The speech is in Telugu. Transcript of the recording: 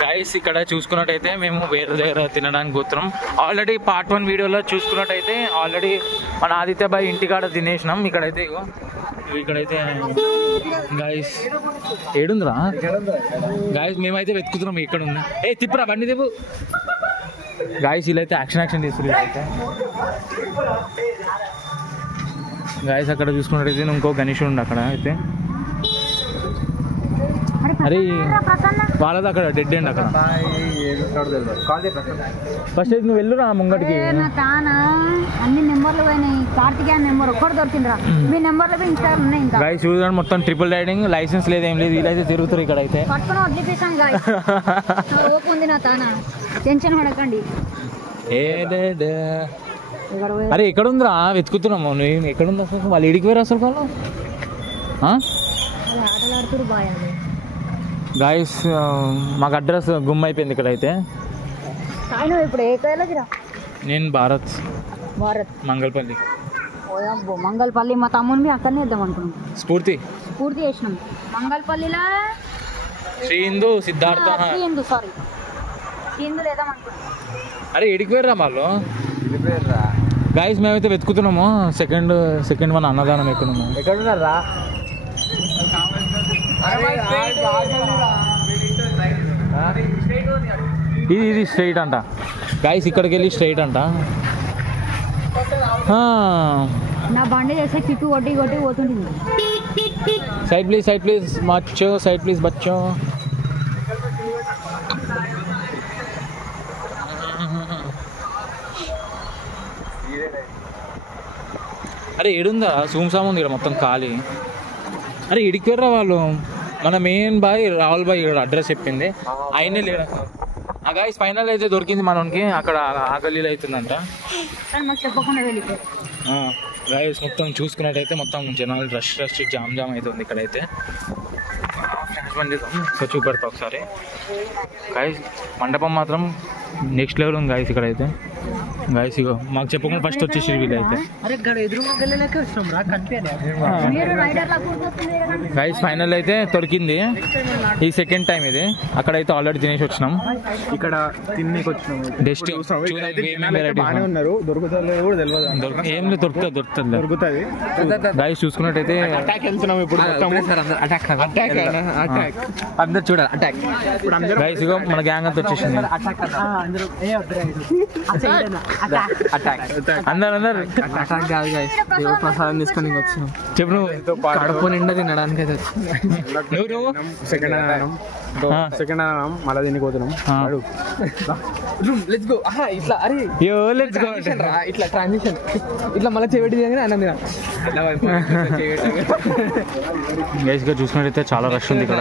గైస్ ఇక్కడ చూసుకున్నట్టయితే మేము వేరే దగ్గర తినడానికి పోతున్నాం. ఆల్రెడీ పార్ట్ 1 వీడియోలో చూసుకున్నట్టయితే ఆల్రెడీ మన ఆదిత్య బాయ్ ఇంటికాడ తినేసినాం. ఇక్కడైతే ఇక్కడైతే గైస్ ఏడుందిరా గైస్, మేమైతే వెతుకుతున్నాం ఇక్కడ ఉంది. తిప్పురా బండి తిప్పు. గాయస్ వీళ్ళైతే యాక్షన్ చేస్తున్నారు. అయితే గాయస్ అక్కడ చూసుకున్నట్టయితే ఇంకో గణేష్ ఉండి అక్కడ అయితే. అరే వాళ్ళది అక్కడ డెడ్ ఎండ్ అక్కడ. ఫస్ట్ అయితే నువ్వు వెళ్ళురా ముంగటికి. అన్ని నెంబర్లు పోయినాయి. కార్తికేయ నెంబర్ ఒక్కటి దొరికిందిరా. మీ నెంబర్లు ఇన్స్టాల్ ఉన్నాయి. ఇంకా గాయస్ చూడండి మొత్తం ట్రిపుల్ రైడింగ్, లైసెన్స్ లేదు ఏం లేదు. వీళ్ళైతే తిరుగుతారు ఇక్కడ అయితే. పట్టుకుని వదిలిపేసాను గాయస్. ఓపు ఉంది నా తానా, టెన్షన్ పడకండి. అరే ఎక్కడ ఉందిరా వెతుకుతున్నాము. నేను ఎక్కడ ఉంది అసలు? వాళ్ళు ఇడికి పోయారు అసలు వాళ్ళు. ఆటలాడుతురు బాయ్. గాయస్ మాకు అడ్రస్ గుమ్ అయిపోయింది ఇక్కడైతే. ఇప్పుడు ఏ కాలేజీరా? నేను భారత్ మంగళపల్లి. మంగళపల్లి మా తమ్ముని మీ అక్కడనే ఇద్దాం అనుకున్నాం. స్ఫూర్తి చేసినాం మంగళపల్లిలో. శ్రీ హిందూ సిద్ధార్థ సారీ శ్రీ హిందూ లేదాం అనుకున్నాం. అరే ఎడికి పోయారా వాళ్ళు? గాయస్ మేమైతే వెతుకుతున్నాము. సెకండ్ వన్ అన్నదానం ఎక్కడున్నారా? ఇది స్ట్రైట్ అంట గాయస్. ఇక్కడికి వెళ్ళి స్ట్రైట్ అంట. నా బండి చేస్తే కిక్కు కొట్టి పోతుంది. సైడ్ ప్లీజ్ మచ్చో, సైడ్ ప్లీజ్ బచ్చో. అరే ఏడుందా? సూమ్సామ్ ఉంది ఇక్కడ మొత్తం ఖాళీ. అరే ఇడికి వెళ్ళరా వాళ్ళు. మన మెయిన్ బాయ్ రాహుల్ బాయ్ ఇక్కడ అడ్రస్ చెప్పింది, ఆయనే లేడు. ఆ గాయస్ ఫైనల్ అయితే దొరికింది మనకి. అక్కడ ఆకలిలో అవుతుందంట. గాయస్ మొత్తం చూసుకున్నట్టయితే మొత్తం జనాలు రష్ జామ్ అవుతుంది ఇక్కడైతే. సో చూపెడతా ఒకసారి గాయస్. మండపం మాత్రం నెక్స్ట్ లెవెల్ ఉంది గాయస్ ఇక్కడైతే. గాయస్ ఇగో మాకు చెప్పకుండా ఫస్ట్ వచ్చేసి వీళ్ళైతే. గాయస్ ఫైనల్ అయితే దొరికింది. ఈ సెకండ్ టైం ఇది. అక్కడైతే ఆల్రెడీ తినేసి వచ్చినాం. ఇక్కడ తినేకి వచ్చినాం. ఏం లేదు దొరుకుతుంది. గాయస్ చూసుకున్నట్టయితే అందరు చూడాలి అటాక్. గాయస్ ఇగో మన గ్యాంగ్ అంతా వచ్చేసింది. అందరు అటాక్ కాదు గాయస్, ప్రసాదం తీసుకొని వచ్చినాం. చెప్పు నువ్వు. కడుపు నిండా తినడానికి అయితే సెకండ్ అన్నాం మళ్ళీ తినిపోతున్నాం. Let's go. ఇట్లా అరే లెట్స్ గో ఇట్లా ట్రాన్సిషన్ ఇట్లా మళ్ళీ చెవిటి అన్నం గైస్ గా చూసినట్టయితే చాలా రష్ ఉంది ఇక్కడ.